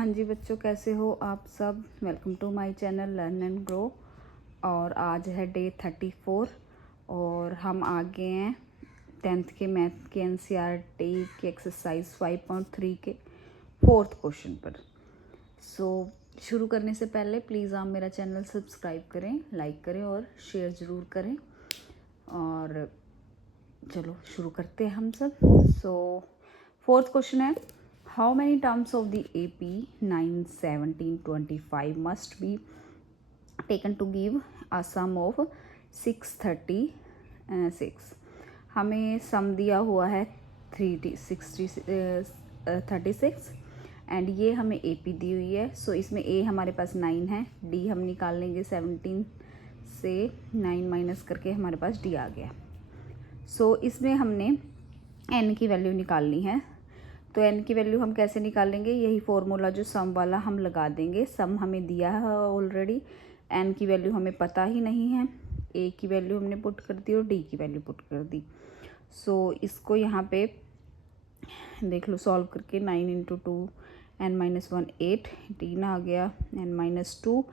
हाँ जी बच्चों, कैसे हो आप सब। Welcome to my channel learn and grow. और आज है डे 34 और हम आ गए हैं 10th के मैथ के एनसीईआरटी के एक्सरसाइज 5.3 के 4th क्वेश्चन पर। शुरू करने से पहले प्लीज़ आप मेरा चैनल सब्सक्राइब करें, लाइक करें और शेयर ज़रूर करें। और चलो शुरू करते हैं हम सब। 4th क्वेश्चन है, how many terms of the AP 9, 17, 25 must be taken to give a sum of 636। हमें सम दिया हुआ है 36 एंड ये हमें AP दी हुई है। सो इसमें A हमारे पास 9 है, D हम निकाल लेंगे 17 से 9 माइनस करके हमारे पास D आ गया। सो इसमें हमने N की वैल्यू निकालनी है। तो n की वैल्यू हम कैसे निकालेंगे, यही फॉर्मूला जो सम वाला हम लगा देंगे। सम हमें दिया है ऑलरेडी, n की वैल्यू हमें पता ही नहीं है, a की वैल्यू हमने पुट कर दी और d की वैल्यू पुट कर दी। सो इसको यहाँ पे देख लो सॉल्व करके, 9 इंटू 2 n-1 8, 18 आ गया, n-2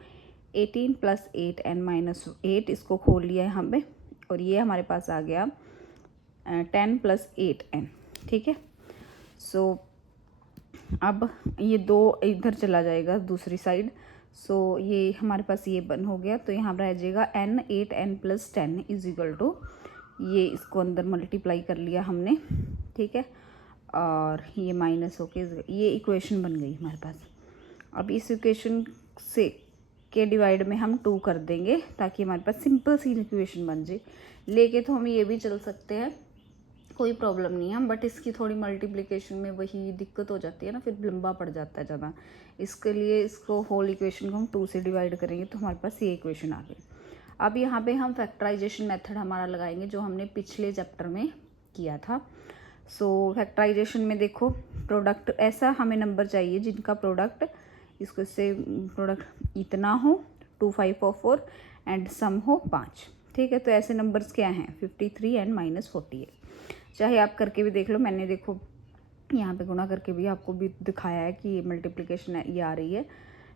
18 प्लस 8 n-8, इसको खोल लिया है यहाँ पे और ये हमारे पास आ गया 10 प्लस 8n। ठीक है। सो अब ये 2 इधर चला जाएगा दूसरी साइड। सो ये हमारे पास ये बन हो गया, तो यहाँ रह जाएगा n 8n plus 10 is equal to, ये इसको अंदर मल्टीप्लाई कर लिया हमने। ठीक है, और ये माइनस होके ये इक्वेशन बन गई हमारे पास। अब इस इक्वेशन से के डिवाइड में हम 2 कर देंगे ताकि हमारे पास सिंपल सी इक्वेशन बन जाए। लेके तो हम ये भी चल सकते हैं, कोई प्रॉब्लम नहीं है, बट इसकी थोड़ी मल्टीप्लिकेशन में वही दिक्कत हो जाती है ना, फिर लंबा पड़ जाता है ज़्यादा। इसके लिए इसको होल इक्वेशन को हम 2 से डिवाइड करेंगे तो हमारे पास ये इक्वेशन आ गई। अब यहाँ पे हम फैक्टराइजेशन मेथड हमारा लगाएंगे जो हमने पिछले चैप्टर में किया था। सो फैक्टराइजेशन में देखो, प्रोडक्ट ऐसा हमें नंबर चाहिए जिनका प्रोडक्ट इसको से प्रोडक्ट इतना हो 2544 एंड सम हो 5। ठीक है, तो ऐसे नंबर्स क्या हैं 53 एंड -48। चाहे आप करके भी देख लो, मैंने देखो यहाँ पे गुणा करके भी आपको भी दिखाया है कि ये मल्टीप्लिकेशन ये आ रही है।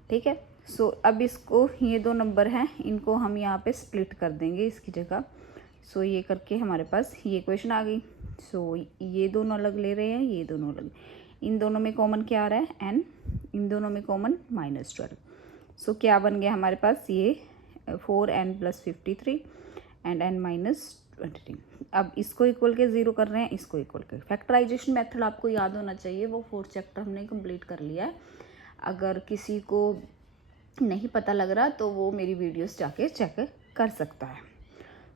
ठीक है। सो अब इसको, ये 2 नंबर हैं, इनको हम यहाँ पे स्प्लिट कर देंगे इसकी जगह। सो ये करके हमारे पास ये इक्वेशन आ गई। सो ये दोनों अलग ले रहे हैं, ये दोनों अलग, इन दोनों में कॉमन क्या आ रहा है n, इन दोनों में कॉमन -12। सो क्या बन गया हमारे पास, ये 4n प्लस 53 एंड n-23। अब इसको इक्वल के 0 कर रहे हैं, इसको इक्वल के। फैक्टराइजेशन मेथड आपको याद होना चाहिए, वो 4th चैप्टर हमने कंप्लीट कर लिया है। अगर किसी को नहीं पता लग रहा तो वो मेरी वीडियोस जाके चेक कर सकता है।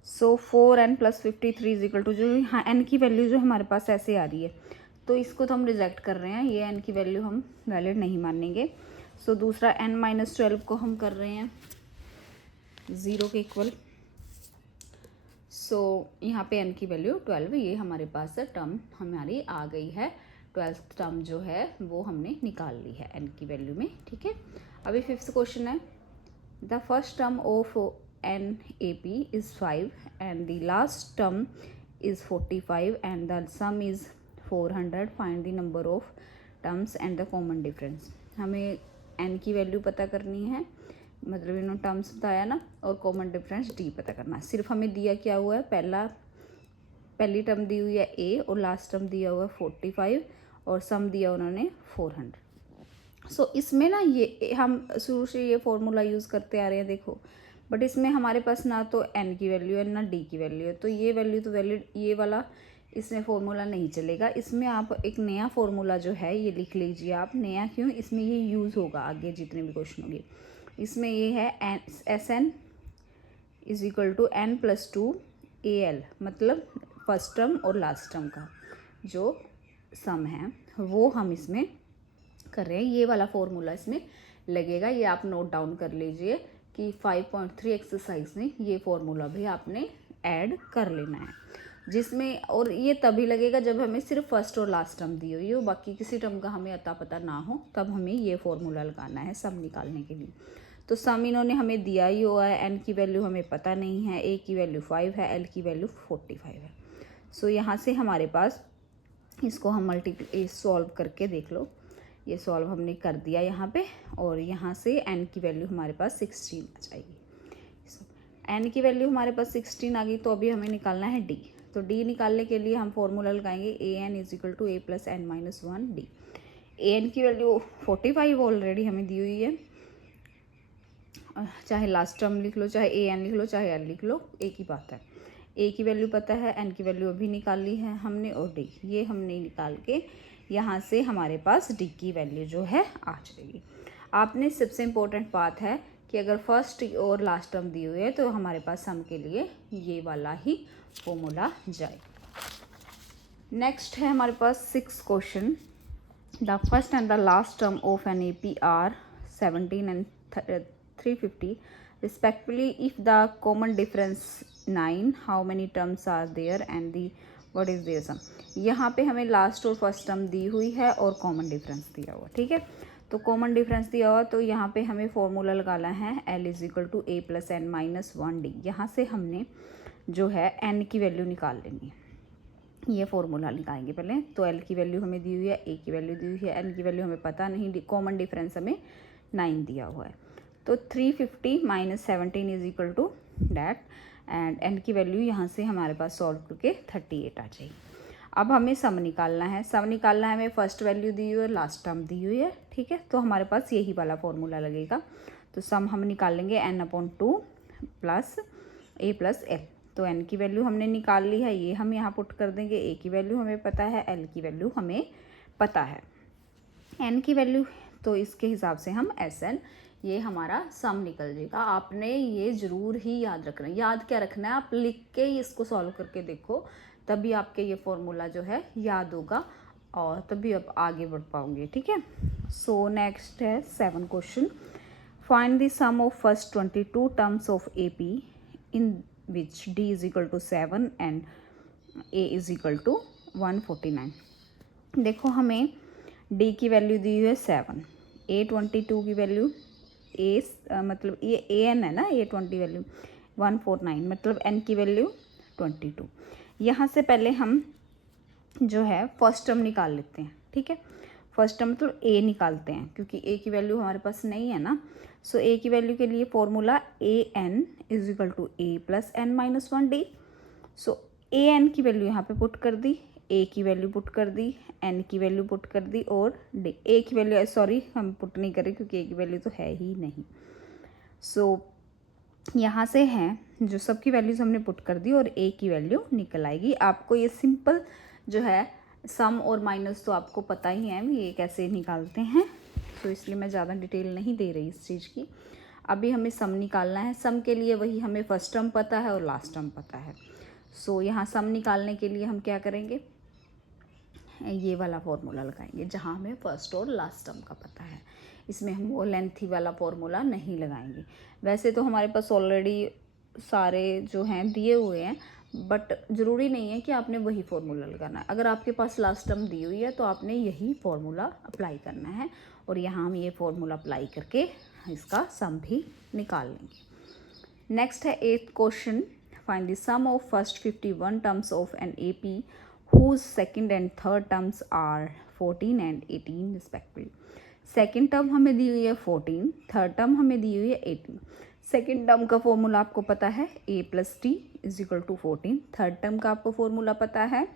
So 4n plus 53 is equal to, जो यहाँ n की वैल्यू जो हमारे पास ऐसे आ रही है तो इसको तो हम रिजेक्ट कर रहे हैं, ये n की वैल्यू हम वैलिड नहीं मानेंगे। सो दूसरा n-12 को हम कर रहे हैं 0 के इक्वल। सो यहाँ पे n की वैल्यू 12, ये हमारे पास टर्म हमारी आ गई है। 12th टर्म जो है वो हमने निकाल ली है n की वैल्यू में। ठीक है। अभी 5th क्वेश्चन है, the first term of n AP is 5 and the last term is 45 and the some is 400, find the number of terms and the common difference. हमें n की वैल्यू पता करनी है, मतलब इन्होंने टर्म्स बताया ना, और कॉमन डिफरेंस D पता करना है। सिर्फ हमें दिया क्या हुआ है, पहली टर्म दी हुई है A और लास्ट टर्म दिया हुआ है 45 और सम दिया उन्होंने 400। सो इसमें ना ये हम शुरू से ये फॉर्मूला यूज़ करते आ रहे हैं देखो, बट इसमें हमारे पास ना तो n की वैल्यू है ना D की वैल्यू है, तो ये वैल्यू तो वैलिड, ये वाला इसमें फॉर्मूला नहीं चलेगा। इसमें आप एक नया फॉर्मूला जो है ये लिख लीजिए आप। नया क्यों, इसमें ये यूज़ होगा आगे जितने भी क्वेश्चन होंगे। इसमें ये है SN is equal to n+2 AL, मतलब फर्स्ट टर्म और लास्ट टर्म का जो सम है वो हम इसमें कर रहे हैं। ये वाला फॉर्मूला इसमें लगेगा, ये आप नोट डाउन कर लीजिए कि 5.3 एक्सरसाइज में ये फॉर्मूला भी आपने ऐड कर लेना है, जिसमें, और ये तभी लगेगा जब हमें सिर्फ फर्स्ट और लास्ट टर्म दी हुई हो, बाकी किसी टर्म का हमें अता पता ना हो, तब हमें ये फॉर्मूला लगाना है सम निकालने के लिए। तो सम इन्होंने हमें दिया ही हुआ है, n की वैल्यू हमें पता नहीं है, a की वैल्यू 5 है, l की वैल्यू 45 है। सो यहाँ से हमारे पास, इसको हम सॉल्व करके देख लो, ये सॉल्व हमने कर दिया यहाँ पे, और यहाँ से n की वैल्यू हमारे पास 16 आ जाएगी। n की वैल्यू हमारे पास 16 आ गई, तो अभी हमें निकालना है d। तो d निकालने के लिए हम फॉर्मूला लगाएंगे an = a + n - 1 d। an की वैल्यू 45 ऑलरेडी हमें दी हुई है, चाहे लास्ट टर्म लिख लो, चाहे an लिख लो, चाहे l लिख लो, एक ही बात है। a की वैल्यू पता है, n की वैल्यू अभी निकाल ली है हमने, और d ये हमने निकाल के यहाँ से हमारे पास d की वैल्यू जो है आ जाएगी। आपने सबसे इम्पोर्टेंट बात है कि अगर फर्स्ट और लास्ट टर्म दी हुई है तो हमारे पास सम के लिए ये वाला ही फॉर्मूला जाएगा। नेक्स्ट है हमारे पास 6 question. The first and the last term of an AP are 17 and 350 respectively. If the common difference 9, how many terms are there and the what is their sum? यहाँ पे हमें लास्ट और first term दी हुई है और common difference दिया हुआ, ठीक है। तो कॉमन डिफरेंस दिया हुआ, तो यहाँ पे हमें फॉर्मूला लगाना है L = a + n - 1 d। यहाँ से हमने जो है n की वैल्यू निकाल लेनी है। ये फॉर्मूला निकालेंगे पहले। तो L की वैल्यू हमें दी हुई है, A की वैल्यू दी हुई है, N की वैल्यू हमें पता नहीं, कॉमन डिफरेंस हमें 9 दिया हुआ है। तो 350 - 17 = डैट, एंड n की वैल्यू यहाँ से हमारे पास सॉल्व करके 38 आ जाएगी। अब हमें सम निकालना है। सम निकालना है, हमें फर्स्ट वैल्यू दी हुई है, लास्ट टर्म दी हुई है, ठीक है। तो हमारे पास यही वाला फॉर्मूला लगेगा। तो सम हम निकाल लेंगे n/2 + a + l। तो n की वैल्यू हमने निकाल ली है, ये हम यहाँ पुट कर देंगे। a की वैल्यू हमें पता है, l की वैल्यू हमें पता है, n की वैल्यू, तो इसके हिसाब से हम SN, ये हमारा सम निकल जाएगा। आपने ये ज़रूर ही याद रखना है। याद क्या रखना है, आप लिख के ही इसको सॉल्व करके देखो, तभी आपके ये फॉर्मूला जो है याद होगा और तभी आप आगे बढ़ पाओगे, ठीक है। सो नेक्स्ट है 7 question. Find the sum of first 22 terms of AP in which D = 7 and A = 149। देखो हमें D की वैल्यू दी हुई है 7, A22 की वैल्यू मतलब ये AN है ना, A20 वैल्यू 149, मतलब N की वैल्यू 22। यहाँ से पहले हम जो है फर्स्ट टर्म निकाल लेते हैं, ठीक है। फर्स्ट टर्म मतलब A निकालते हैं, क्योंकि A की वैल्यू हमारे पास नहीं है ना। सो A की वैल्यू के लिए formula AN = a + n - 1 d। So AN की वैल्यू यहाँ पे पुट कर दी, A की वैल्यू पुट कर दी, N की वैल्यू पुट कर दी, और D A की वैल्यू सॉरी हम पुट नहीं करें क्योंकि A की वैल्यू तो है ही नहीं। सो यहाँ से हैं जो सबकी वैल्यूज़ हमने पुट कर दी और A की वैल्यू निकल आएगी। आपको ये सिंपल जो है सम और माइनस तो आपको पता ही है ये कैसे निकालते हैं, तो इसलिए मैं ज़्यादा डिटेल नहीं दे रही इस चीज़ की। अभी हमें सम निकालना है। सम के लिए वही हमें फर्स्ट टर्म पता है और लास्ट टर्म पता है। सो यहाँ सम निकालने के लिए हम क्या करेंगे, ये वाला फॉर्मूला लगाएंगे जहाँ हमें फर्स्ट और लास्ट टर्म का पता है। इसमें हम वो लेंथी वाला फॉर्मूला नहीं लगाएंगे। वैसे तो हमारे पास ऑलरेडी सारे जो हैं दिए हुए हैं, बट ज़रूरी नहीं है कि आपने वही फॉर्मूला लगाना है। अगर आपके पास लास्ट टर्म दी हुई है तो आपने यही फॉर्मूला अप्लाई करना है, और यहाँ हम ये फॉर्मूला अप्लाई करके इसका सम भी निकाल लेंगे। नेक्स्ट है 8th question. Find the sum of first 51 terms of an AP whose second and third terms are 14 and 18 respectively। Second term हमें दी हुई है 14, थर्ड टर्म हमें दी हुई है 18। सेकेंड टर्म का फॉर्मूला आपको पता है A + D = 14। थर्ड टर्म का आपको फॉर्मूला पता है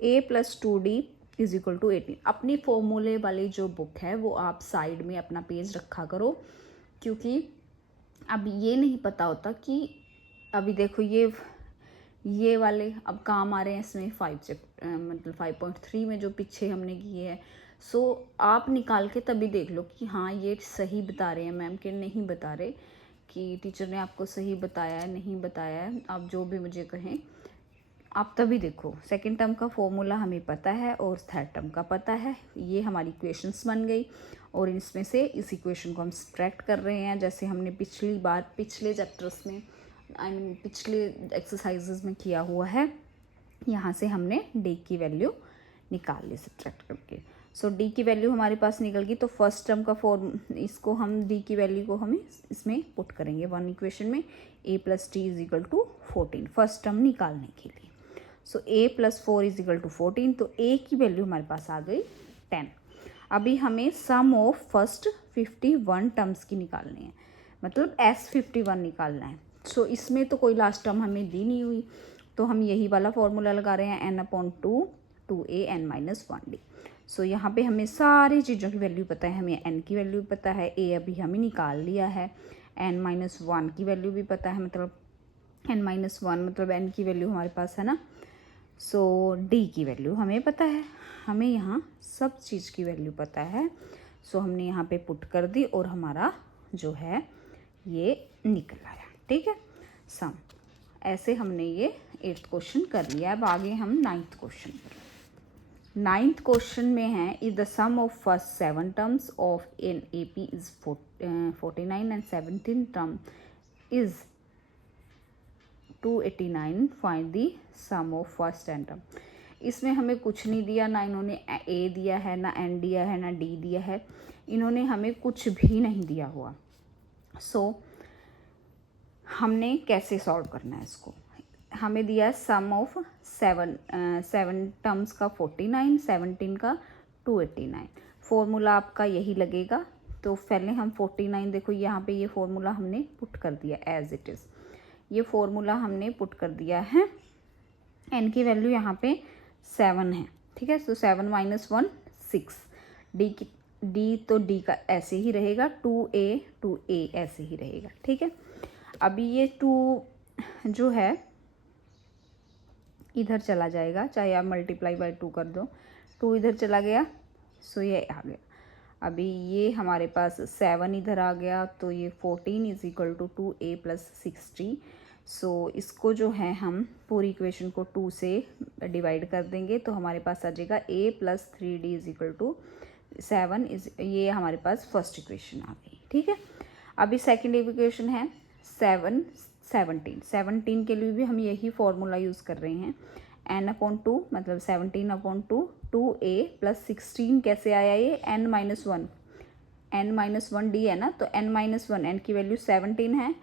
A + 2D = 18। अपनी फॉर्मूले वाली जो बुक है वो आप साइड में अपना पेज रखा करो, क्योंकि अब ये नहीं पता होता कि अभी देखो ये वाले अब काम आ रहे हैं इसमें मतलब 5.3 में जो पीछे हमने किए हैं। सो आप निकाल के तभी देख लो कि हाँ ये सही बता रहे हैं मैम कि नहीं बता रहे, कि टीचर ने आपको सही बताया है नहीं बताया है, आप जो भी मुझे कहें आप तभी देखो। सेकंड टर्म का फॉर्मूला हमें पता है और थर्ड टर्म का पता है। ये हमारी इक्वेशंस बन गई, और इसमें से इस इक्वेशन को हम सब्ट्रैक्ट कर रहे हैं, जैसे हमने पिछली बार पिछले चैप्टर्स में पिछले एक्सरसाइजेज में किया हुआ है। यहाँ से हमने D की वैल्यू निकाल ली सब्ट्रैक्ट करके। सो D की वैल्यू हमारे पास निकल गई। तो फर्स्ट टर्म का इसको हम D की वैल्यू को हम इसमें पुट करेंगे वन इक्वेशन में, A + D = 14 फर्स्ट टर्म निकालने के लिए। सो A + 4 = 14, तो A की वैल्यू हमारे पास आ गई 10। अभी हमें सम ऑफ फर्स्ट 51 टर्म्स की निकालनी है, मतलब S51 निकालना है। सो इसमें तो कोई लास्ट टर्म हमें दी नहीं हुई, तो हम यही वाला फॉर्मूला लगा रहे हैं n/2 2a n-1d। सो यहाँ पे हमें सारी चीज़ों की वैल्यू पता है, हमें n की वैल्यू पता है, a अभी हमें निकाल लिया है, n-1 की वैल्यू भी पता है, मतलब n-1 मतलब n की वैल्यू हमारे पास है ना। सो d की वैल्यू हमें पता है, हमें यहाँ सब चीज़ की वैल्यू पता है। सो हमने यहाँ पे पुट कर दी और हमारा जो है ये निकल आया, ठीक है सम। ऐसे हमने ये 8th क्वेश्चन कर लिया। अब आगे हम 9th क्वेश्चन करें। 9th क्वेश्चन में है is the sum of first 7 terms of an A P is 49 and 17 term is 289, find the sum of first 10 term. इसमें हमें कुछ नहीं दिया, ना इन्होंने ए दिया है, ना एन दिया है, ना डी दिया है, इन्होंने हमें कुछ भी नहीं दिया हुआ। सो हमने कैसे सॉल्व करना है इसको। हमें दिया है सम ऑफ 7 टर्म्स का 49, 17 का 289। फॉर्मूला आपका यही लगेगा। तो पहले हम 49, देखो यहाँ पे ये फॉर्मूला हमने पुट कर दिया एज इट इज़, ये फॉर्मूला हमने पुट कर दिया है। एन की वैल्यू यहाँ पे 7 है, ठीक है। तो 7 - 1 6, डी तो डी का ऐसे ही रहेगा, 2a ऐसे ही रहेगा, ठीक है। अभी ये 2 जो है इधर चला जाएगा, चाहे आप मल्टीप्लाई बाय 2 कर दो, 2 इधर चला गया, सो ये आ गया। अभी ये हमारे पास 7 इधर आ गया, तो ये 14 = 2a + 60। सो इसको जो है हम पूरी इक्वेशन को 2 से डिवाइड कर देंगे, तो हमारे पास आ जाएगा a + 3d = 7 ये हमारे पास फर्स्ट इक्वेशन आ गई, ठीक है। अभी सेकेंड इक्वेशन है 17 के लिए भी हम यही फॉर्मूला यूज़ कर रहे हैं। n/2 मतलब 17/2, 2a + 16 कैसे आया ये n-1 d है ना, तो n-1 n की वैल्यू 17 है,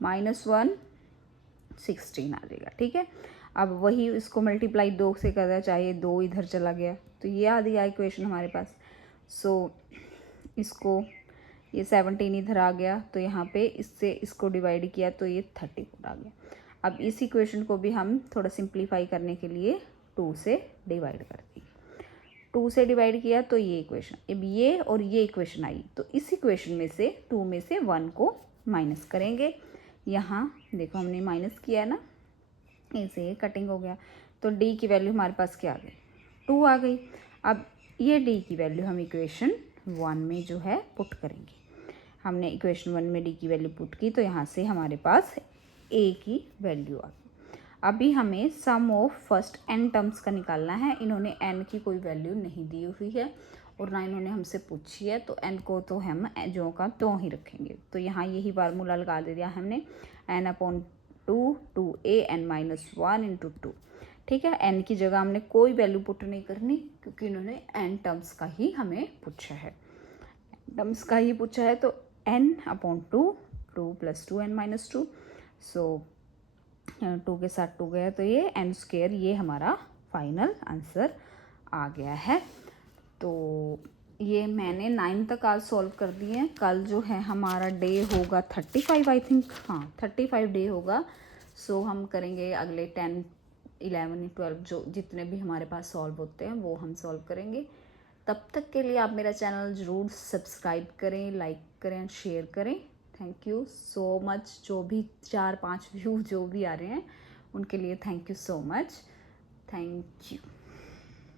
-1 16 आ जाएगा, ठीक है। अब वही इसको मल्टीप्लाई 2 से कर दिया, चाहे 2 इधर चला गया, तो ये आ गया इक्वेशन हमारे पास। सो इसको ये 17 इधर आ गया, तो यहाँ पे इससे इसको डिवाइड किया तो ये 34 आ गया। अब इस इक्वेशन को भी हम थोड़ा सिंप्लीफाई करने के लिए 2 से डिवाइड कर देंगे। 2 से डिवाइड किया तो ये इक्वेशन, अब ये और ये इक्वेशन आई, तो इस इक्वेशन में से 2 में से 1 को माइनस करेंगे। यहाँ देखो हमने माइनस किया ना, ऐसे ये कटिंग हो गया, तो डी की वैल्यू हमारे पास क्या आ गई, 2 आ गई। अब ये डी की वैल्यू हम इक्वेशन 1 में जो है पुट करेंगे। हमने इक्वेशन 1 में डी की वैल्यू पुट की, तो यहाँ से हमारे पास ए की वैल्यू आ गई। अभी हमें सम ऑफ फर्स्ट n टर्म्स का निकालना है। इन्होंने n की कोई वैल्यू नहीं दी हुई है और ना इन्होंने हमसे पूछी है, तो n को तो हम जो का तो ही रखेंगे। तो यहाँ यही फार्मूला लगा दे दिया हमने, n/2 2a n-1 × 2, ठीक है। n की जगह हमने कोई वैल्यू पुट नहीं करनी, क्योंकि इन्होंने n टर्म्स का ही हमें पूछा है, टर्म्स का ही पूछा है। तो n/2 2 + 2n-2, सो 2 के साथ 2 गया, तो ये n², ये हमारा फाइनल आंसर आ गया है। तो ये मैंने 9 तक आज सॉल्व कर दिए हैं। कल जो है हमारा डे होगा 35, आई थिंक, हाँ 35 डे होगा। सो हम करेंगे अगले 10 11 12 जो जितने भी हमारे पास सॉल्व होते हैं वो हम सॉल्व करेंगे। तब तक के लिए आप मेरा चैनल ज़रूर सब्सक्राइब करें, लाइक करें, शेयर करें। Thank you so much. जो भी 4-5 व्यू जो भी आ रहे हैं उनके लिए thank you so much. Thank you.